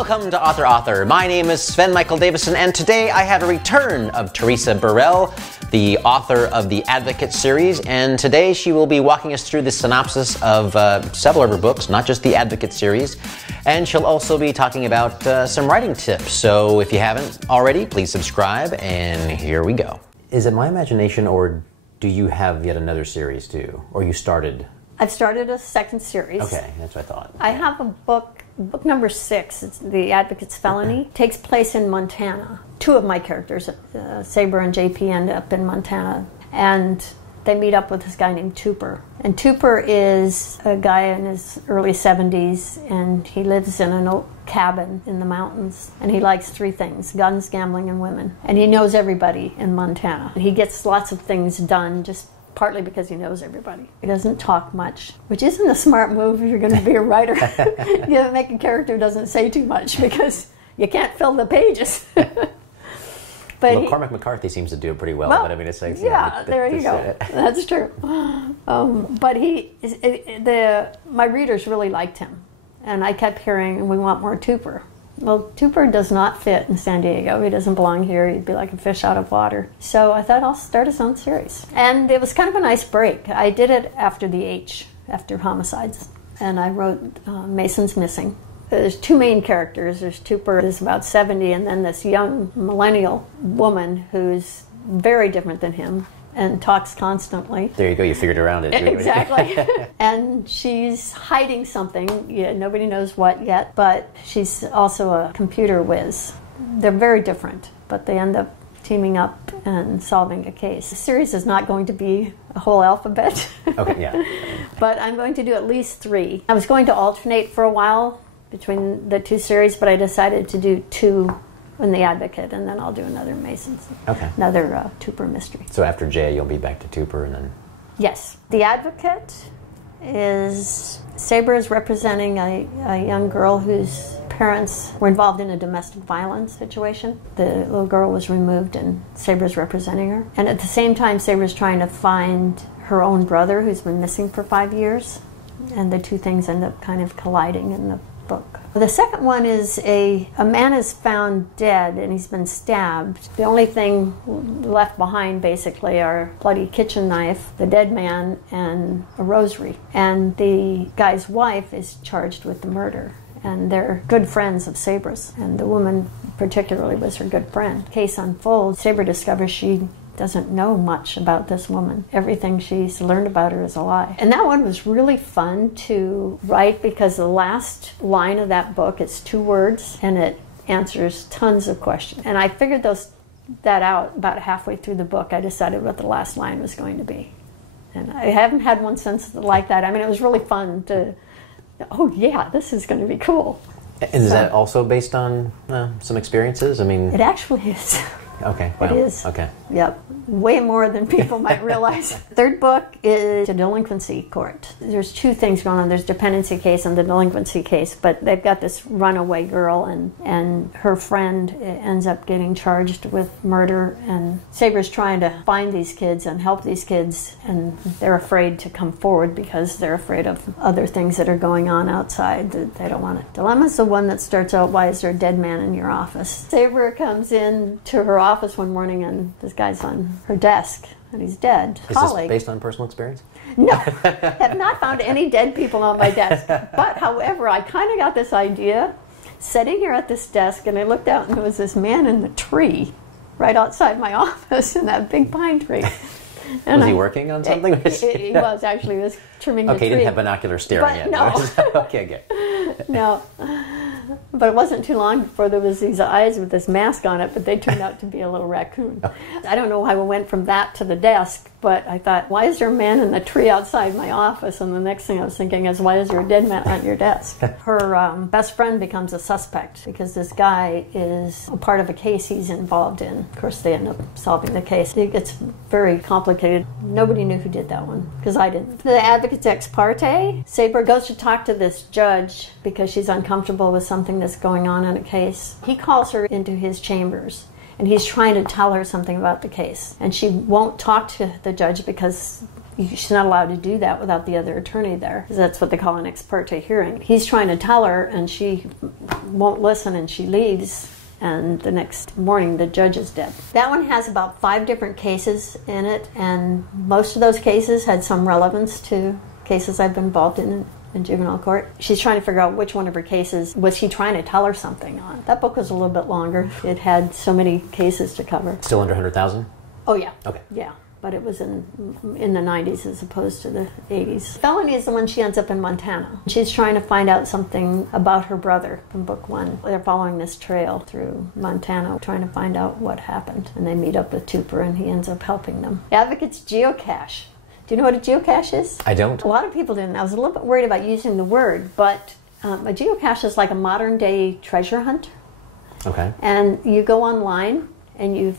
Welcome to Author. My name is Sven Michael Davison, and today I have a return of Teresa Burrell, the author of the Advocate series, and today she will be walking us through the synopsis of several of her books, not just the Advocate series, and she'll also be talking about some writing tips. So if you haven't already, please subscribe, and here we go. Is it my imagination, or do you have yet another series too? Or you started? I've started a second series. Okay, that's what I thought. I have a book number 6, it's The Advocate's Felony, takes place in Montana. Two of my characters, Saber and JP, end up in Montana, and they meet up with this guy named Tupper. And Tupper is a guy in his early 70s, and he lives in an old cabin in the mountains, and he likes 3 things: guns, gambling, and women. And he knows everybody in Montana. He gets lots of things done just partly because he knows everybody. He doesn't talk much, which isn't a smart move if you're going to be a writer. You make a character who doesn't say too much because you can't fill the pages. But well, Cormac McCarthy seems to do it pretty well, but I mean, it's like... Yeah, there you go. That's true. But my readers really liked him, and I kept hearing, we want more Tupper. Well, Tupper does not fit in San Diego. He doesn't belong here. He'd be like a fish out of water. So I thought I'll start his own series. And it was kind of a nice break. I did it after after Homicides. And I wrote Mason's Missing. There's 2 main characters. There's Tupper, who's about 70, and then this young millennial woman who's very different than him and talks constantly. There you go, you figured around it. Exactly. And she's hiding something. Yeah, nobody knows what yet, but she's also a computer whiz. They're very different, but they end up teaming up and solving a case. The series is not going to be a whole alphabet. Okay, yeah. But I'm going to do at least 3. I was going to alternate for a while between the 2 series, but I decided to do 2 in The Advocate, and then I'll do another Mason's, another Tupper mystery. So after Jay, you'll be back to Tupper, and then... Yes. The Advocate is... Saber is representing a young girl whose parents were involved in a domestic violence situation. The little girl was removed, and Saber's representing her. And at the same time, Saber's trying to find her own brother who's been missing for 5 years, and the 2 things end up kind of colliding in the book. The second one is a man is found dead and he's been stabbed. The only thing left behind basically are a bloody kitchen knife, the dead man, and a rosary. And the guy's wife is charged with the murder. And they're good friends of Saber's. And the woman particularly was her good friend. The case unfolds. Saber discovers she doesn't know much about this woman. Everything she's learned about her is a lie. And that one was really fun to write because the last line of that book is 2 words and it answers tons of questions. And I figured that out about halfway through the book. I decided what the last line was going to be. And I haven't had one since like that. I mean, it was really fun to, oh yeah, this is going to be cool. And is that also based on some experiences? I mean, it actually is. Okay. Well, it is. Okay. Yep. Way more than people might realize. Third book is a delinquency court. There's 2 things going on. There's dependency case and the delinquency case, but they've got this runaway girl and her friend ends up getting charged with murder, and Saber's trying to find these kids and help these kids, and they're afraid to come forward because they're afraid of other things that are going on outside that they don't want to. Dilemma's the one that starts out, why is there a dead man in your office? Saber comes in to her office one morning and this guy's on her desk and he's dead. Is this based on personal experience? No, I have not found any dead people on my desk. But however, I kind of got this idea sitting here at this desk, and I looked out and there was this man in the tree right outside my office in that big pine tree. And was he working on something? He was actually. He was trimming the tree. Okay, he didn't have binoculars staring at him. No. Okay, good. No. But it wasn't too long before there was these eyes with this mask on it, but they turned out to be a little raccoon. I don't know how I went from that to the desk, but I thought, why is there a man in the tree outside my office? And the next thing I was thinking is, why is there a dead man on your desk? Her best friend becomes a suspect because this guy is a part of a case he's involved in. Of course, they end up solving the case. It gets very complicated. Nobody knew who did that one, because I didn't. The Advocate's ex parte, Saber goes to talk to this judge because she's uncomfortable with something that's going on in a case. He calls her into his chambers and he's trying to tell her something about the case, and she won't talk to the judge because she's not allowed to do that without the other attorney there. That's what they call an ex parte hearing. He's trying to tell her, and she won't listen, and she leaves. And the next morning, the judge is dead. That one has about 5 different cases in it, and most of those cases had some relevance to cases I've been involved in juvenile court. She's trying to figure out which one of her cases was he trying to tell her something on. That book was a little bit longer. It had so many cases to cover. Still under 100,000? Oh, yeah. Okay. Yeah. But it was in the 90s as opposed to the 80s. Felony is the one she ends up in Montana. She's trying to find out something about her brother from book 1. They're following this trail through Montana, trying to find out what happened. And they meet up with Tupper, and he ends up helping them. Advocate's geocache. Do you know what a geocache is? I don't. A lot of people didn't. I was a little bit worried about using the word, but a geocache is like a modern-day treasure hunt. Okay. And you go online, and you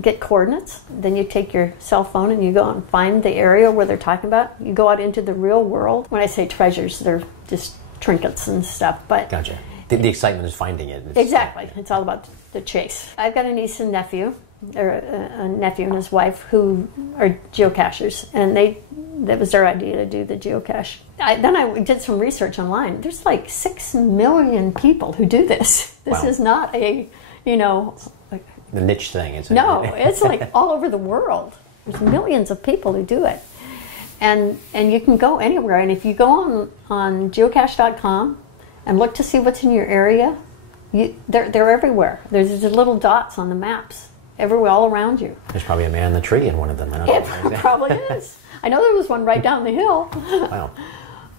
get coordinates, then you take your cell phone and you go and find the area where they're talking about. You go out into the real world. When I say treasures, they're just trinkets and stuff. But gotcha. The excitement is finding it. Exactly. It's all about the chase. I've got a niece and nephew, or a nephew and his wife, who are geocachers, and that was their idea to do the geocache. Then I did some research online. There's like 6 million people who do this. This is not a, the niche thing. It's like all over the world. There's millions of people who do it. And you can go anywhere. And if you go on geocache.com and look to see what's in your area, they're everywhere. There's little dots on the maps everywhere, all around you. There's probably a man in the tree in one of them. It probably is. I know there was one right down the hill. Wow.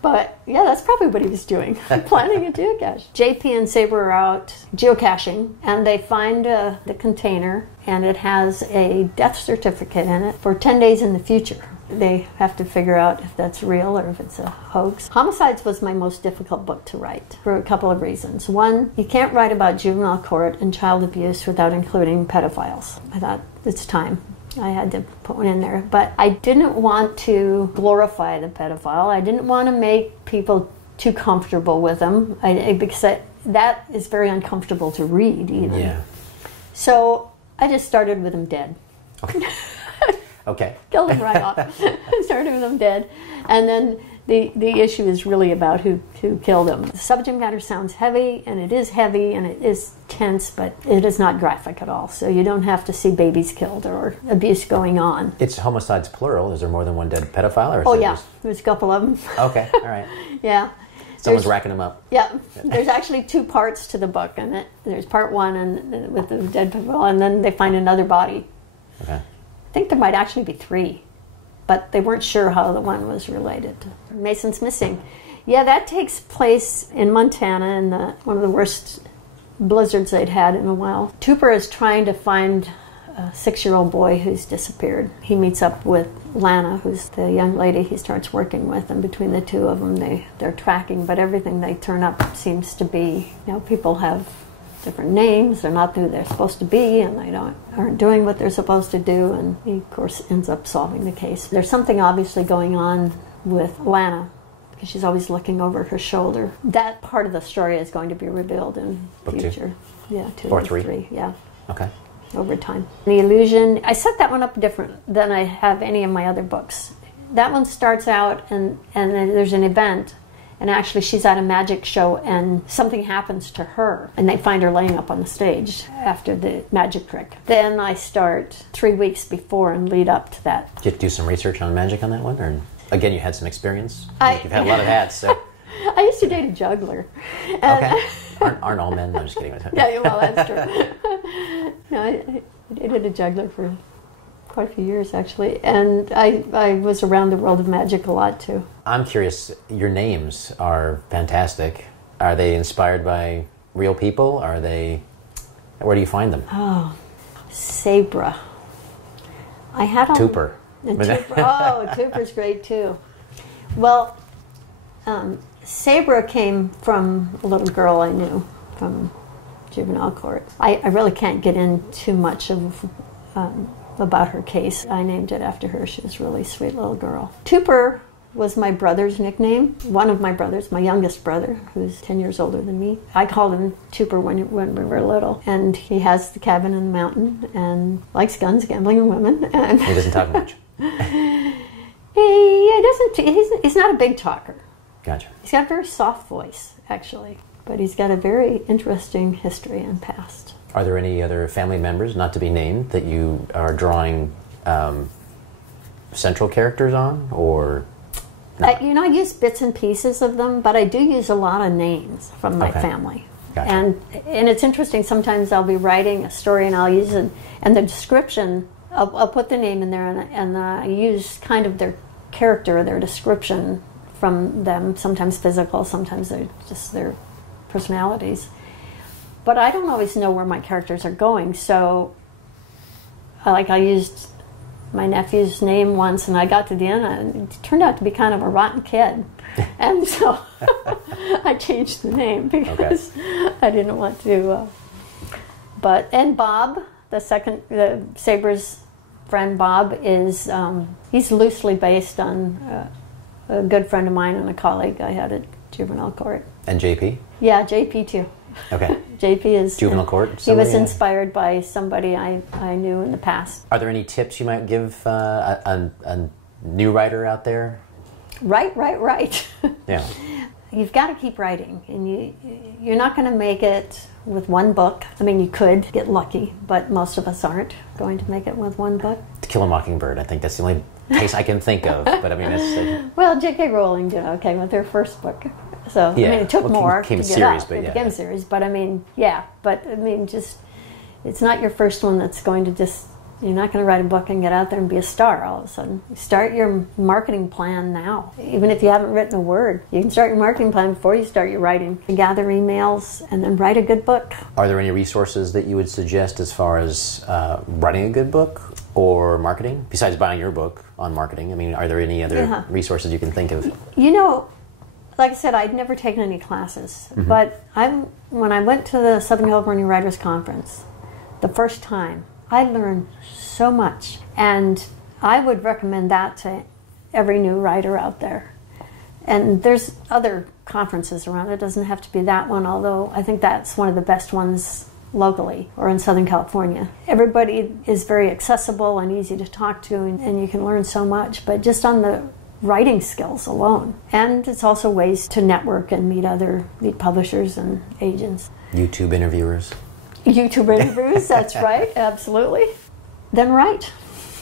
But yeah, that's probably what he was doing, planning a geocache. JP and Saber are out geocaching, and they find the container, and it has a death certificate in it for 10 days in the future. They have to figure out if that's real or if it's a hoax. Homicides was my most difficult book to write for a couple of reasons. One, you can't write about juvenile court and child abuse without including pedophiles. I thought, it's time. I had to put one in there. But I didn't want to glorify the pedophile. I didn't want to make people too comfortable with them, because that is very uncomfortable to read, even. Yeah. So I just started with them dead. Okay. Okay. Killed them right off. Started with them dead. And then the issue is really about who killed them. The subject matter sounds heavy, and it is heavy, and it is tense, but it is not graphic at all. So you don't have to see babies killed or abuse going on. It's homicides plural. Is there more than one dead pedophile? Or there's a couple of them. Okay, all right. Yeah. Someone's racking them up. Yeah. There's actually 2 parts to the book, and there's part 1 and with the dead pedophile, and then they find another body. Okay. I think there might actually be 3. But they weren't sure how the one was related. Mason's Missing. Yeah, that takes place in Montana in one of the worst blizzards they'd had in a while. Tupper is trying to find a 6-year-old boy who's disappeared. He meets up with Lana, who's the young lady he starts working with, and between the two of them, they're tracking, but everything they turn up seems to be, people have different names, they're not who they're supposed to be, and they aren't doing what they're supposed to do, and he, of course, ends up solving the case. There's something obviously going on with Lana, because she's always looking over her shoulder. That part of the story is going to be revealed in Book future. 2? Yeah, 2 or or 3. 3, yeah. Okay. Over time. The Illusion, I set that one up different than I have any of my other books. That one starts out, and then there's an event, and actually she's at a magic show, and something happens to her, and they find her laying up on the stage after the magic trick. Then I start 3 weeks before and lead up to that. Did you do some research on magic on that one? Or again, you had some experience? You've had a lot of hats, so... I used to date a juggler. Okay. Aren't all men? No, I'm just kidding. Yeah, well, that's true. No, I dated a juggler for quite a few years, actually. And I was around the world of magic a lot, too. I'm curious, your names are fantastic. Are they inspired by real people? Where do you find them? Oh, Sabra. I had Tupper. Tupper's great, too. Well, Sabra came from a little girl I knew from juvenile court. I really can't get in too much of about her case. I named it after her. She was a really sweet little girl. Tupper was my brother's nickname. One of my brothers, my youngest brother, who's 10 years older than me. I called him Tupper when we were little. And he has the cabin in the mountain and likes guns, gambling, and women. And he doesn't talk much. He doesn't. He's not a big talker. Gotcha. He's got a very soft voice, actually, but he's got a very interesting history and past. Are there any other family members, not to be named, that you are drawing central characters on, or? No? I use bits and pieces of them, but I do use a lot of names from my family. Gotcha. And it's interesting. Sometimes I'll be writing a story and I'll use it, and the description. I'll put the name in there, and I use kind of their character, their description from them. Sometimes physical, sometimes they're just their personalities. But I don't always know where my characters are going. So, I used my nephew's name once, and I got to the end, and it turned out to be kind of a rotten kid. And so I changed the name because I didn't want to. And Bob, the Saber's friend Bob, is he's loosely based on a good friend of mine and a colleague I had at juvenile court. And JP? Yeah, JP too. Okay. JP is juvenile court. He was inspired by somebody I knew in the past. Are there any tips you might give a new writer out there? Write. Yeah. You've got to keep writing, and you're not going to make it with one book. I mean, you could get lucky, but most of us aren't going to make it with one book. To Kill a Mockingbird, I think that's the only case I can think of. But I mean, it's well, J.K. Rowling did okay with her first book. So, yeah. I mean, it took more to get series, out. But it became a series, but I mean, just, it's not your first one that's going to just, you're not going to write a book and get out there and be a star all of a sudden. Start your marketing plan now. Even if you haven't written a word, you can start your marketing plan before you start your writing. Gather emails and then write a good book. Are there any resources that you would suggest as far as writing a good book or marketing? Besides buying your book on marketing, I mean, are there any other resources you can think of? Like I said, I'd never taken any classes, but when I went to the Southern California Writers Conference the first time, I learned so much, and I would recommend that to every new writer out there. And there's other conferences around. It doesn't have to be that one, although I think that's one of the best ones locally or in Southern California. Everybody is very accessible and easy to talk to, and you can learn so much, but just on the writing skills alone. And it's also ways to network and meet publishers and agents. YouTube interviewers, that's right, absolutely. Then write,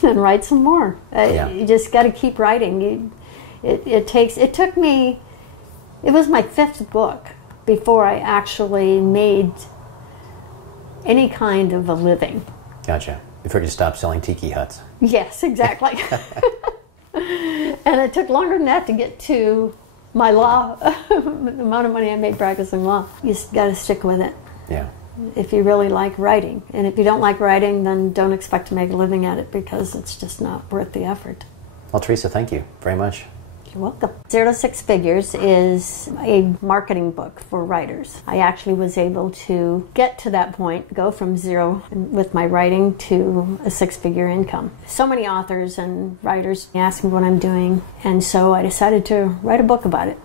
and write some more. You just got to keep writing. It took me, it was my 5th book before I actually made any kind of a living. Gotcha. Before you stopped selling tiki huts. Yes, exactly. And it took longer than that to get to my law, the amount of money I made practicing law. You just got to stick with it. Yeah. If you really like writing. And if you don't like writing, then don't expect to make a living at it, because it's just not worth the effort. Well, Teresa, thank you very much. You're welcome. 0 to 6 Figures is a marketing book for writers. I actually was able to get to that point, go from 0 with my writing to a 6-figure income. So many authors and writers ask me what I'm doing, and so I decided to write a book about it.